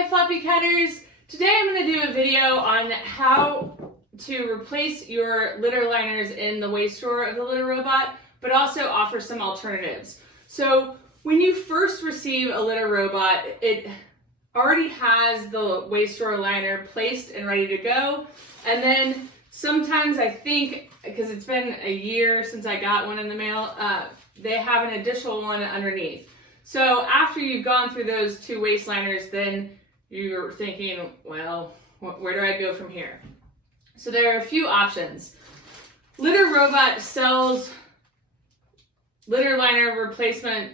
Hi Floppycatters! Today I'm going to do a video on how to replace your litter liners in the waste drawer of the LitterRobot, but also offer some alternatives. So when you first receive a LitterRobot, it already has the waste drawer liner placed and ready to go. And then sometimes I think, because it's been a year since I got one in the mail, they have an additional one underneath. So after you've gone through those two waste liners, then you're thinking, well, where do I go from here? So there are a few options. LitterRobot sells litter liner replacement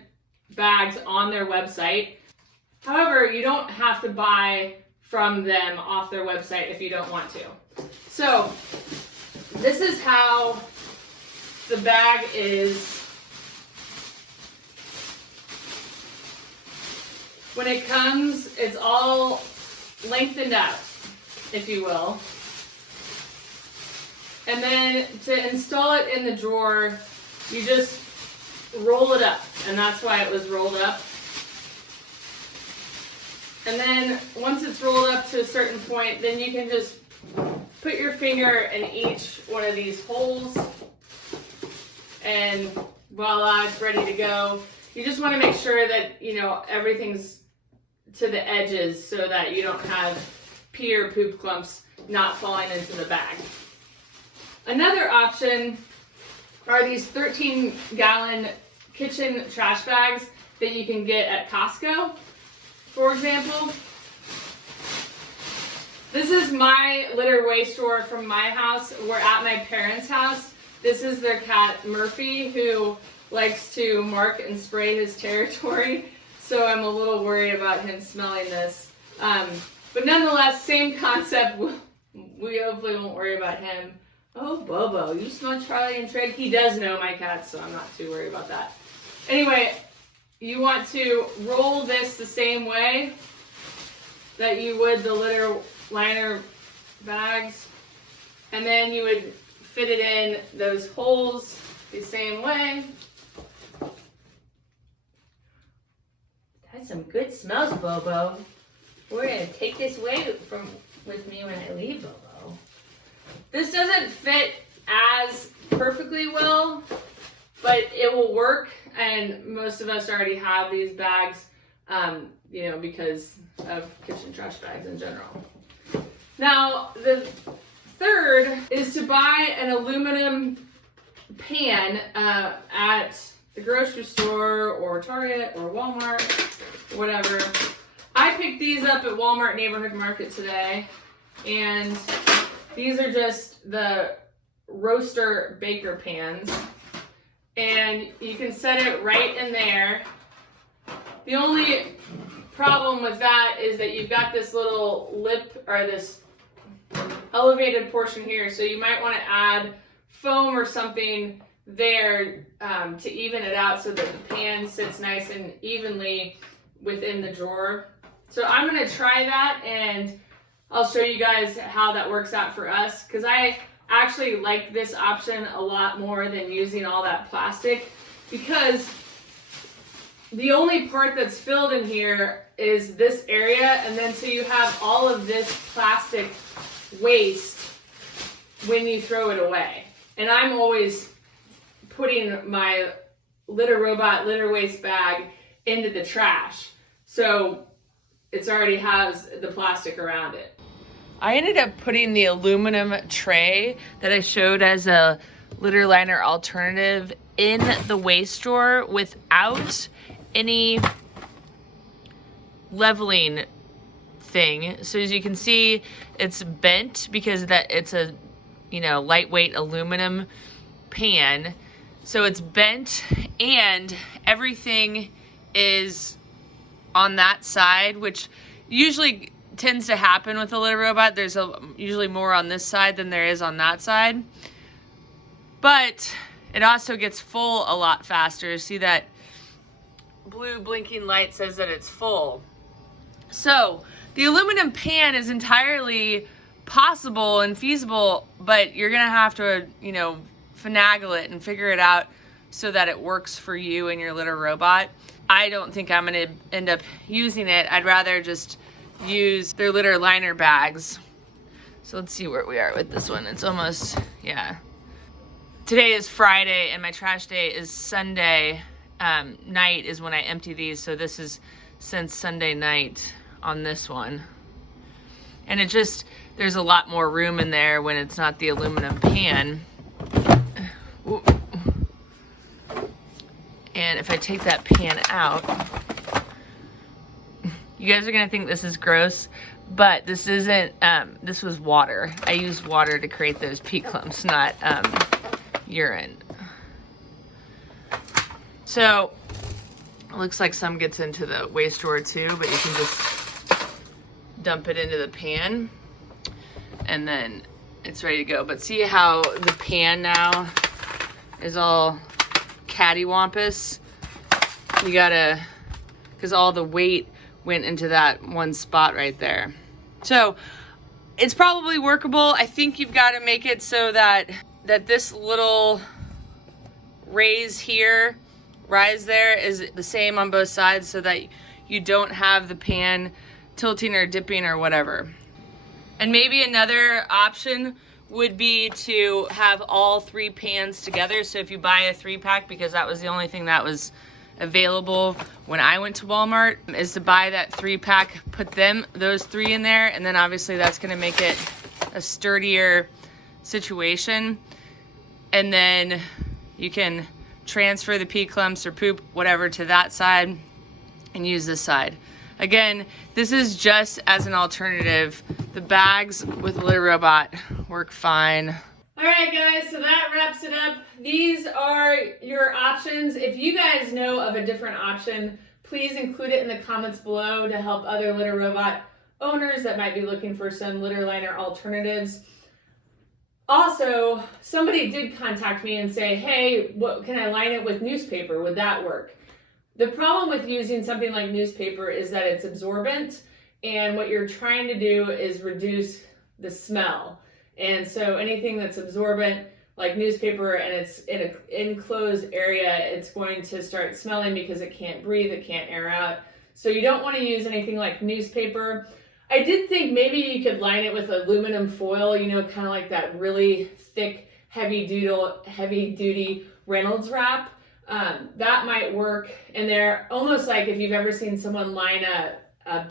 bags on their website. However, you don't have to buy from them off their website if you don't want to. So this is how the bag is. When it comes, it's all lengthened out, if you will. And then to install it in the drawer, you just roll it up, and that's why it was rolled up. And then once it's rolled up to a certain point, then you can just put your finger in each one of these holes, and voila, it's ready to go. You just want to make sure that, you know, everything's to the edges so that you don't have pee or poop clumps not falling into the bag. Another option are these 13-gallon kitchen trash bags that you can get at Costco, for example. This is my litter waste drawer from my house. We're at my parents' house. This is their cat, Murphy, who likes to mark and spray his territory. So I'm a little worried about him smelling this. But nonetheless, same concept. We hopefully won't worry about him. Oh, Bobo, you smell Charlie and Trigg? He does know my cats, so I'm not too worried about that. Anyway, you want to roll this the same way that you would the litter liner bags. And then you would fit it in those holes the same way. That's some good smells, Bobo. We're gonna take this away with me when I leave, Bobo. This doesn't fit as perfectly well, but it will work, and most of us already have these bags, you know, because of kitchen trash bags in general. Now, the third is to buy an aluminum pan at the grocery store or Target or Walmart, whatever. I picked these up at Walmart Neighborhood Market today, and these are just the roaster baker pans, and you can set it right in there. The only problem with that is that you've got this little lip, or this elevated portion here, so you might want to add foam or something there to even it out so that the pan sits nice and evenly within the drawer. So I'm going to try that, and I'll show you guys how that works out for us, because I actually like this option a lot more than using all that plastic, because the only part that's filled in here is this area, and then so you have all of this plastic waste when you throw it away. And I'm always putting my LitterRobot litter waste bag into the trash, so it already has the plastic around it. I ended up putting the aluminum tray that I showed as a litter liner alternative in the waste drawer without any leveling thing. So as you can see, it's bent because that it's a, you know, lightweight aluminum pan. So it's bent, and everything is on that side, which usually tends to happen with a LitterRobot. There's usually more on this side than there is on that side. But it also gets full a lot faster. See that blue blinking light says that it's full. So the aluminum pan is entirely possible and feasible, but you're gonna have to, you know, finagle it and figure it out so that it works for you and your LitterRobot. I don't think I'm gonna end up using it. I'd rather just use their litter liner bags. So let's see where we are with this one. It's almost, yeah. Today is Friday and my trash day is Sunday night is when I empty these. So this is since Sunday night on this one. And it just, there's a lot more room in there when it's not the aluminum pan. Ooh. And if I take that pan out, you guys are gonna think this is gross, but this isn't, this was water. I used water to create those pee clumps, not urine. So, it looks like some gets into the waste drawer too, but you can just dump it into the pan and then it's ready to go. But see how the pan now is all cattywampus? You gotta, because all the weight went into that one spot right there. So it's probably workable. I think you've got to make it so that this little rise there is the same on both sides so that you don't have the pan tilting or dipping or whatever. And maybe another option would be to have all 3 pans together. So if you buy a 3-pack, because that was the only thing that was available when I went to Walmart, is to buy that 3-pack, put those 3 in there, and then obviously that's gonna make it a sturdier situation. And then you can transfer the pee clumps or poop, whatever, to that side and use this side. Again, this is just as an alternative. The bags with LitterRobot work fine. All right, guys, so that wraps it up. These are your options. If you guys know of a different option, please include it in the comments below to help other LitterRobot owners that might be looking for some litter liner alternatives. Also, somebody did contact me and say, hey, what can I line it with newspaper? Would that work? The problem with using something like newspaper is that it's absorbent, and what you're trying to do is reduce the smell. And so anything that's absorbent, like newspaper, and it's in an enclosed area, it's going to start smelling because it can't breathe, it can't air out. So you don't want to use anything like newspaper. I did think maybe you could line it with aluminum foil, you know, kind of like that really thick, heavy duty Reynolds wrap. That might work. And they're almost like if you've ever seen someone line a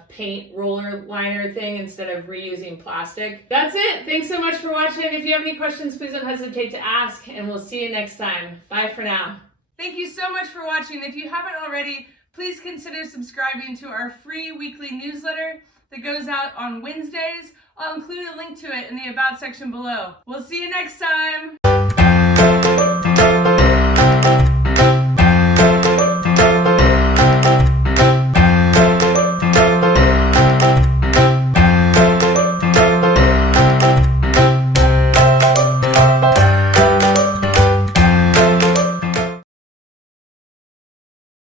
paint roller liner thing instead of reusing plastic. That's it. Thanks so much for watching. If you have any questions, please don't hesitate to ask, and we'll see you next time. Bye for now. Thank you so much for watching. If you haven't already, please consider subscribing to our free weekly newsletter that goes out on Wednesdays. I'll include a link to it in the About section below. We'll see you next time.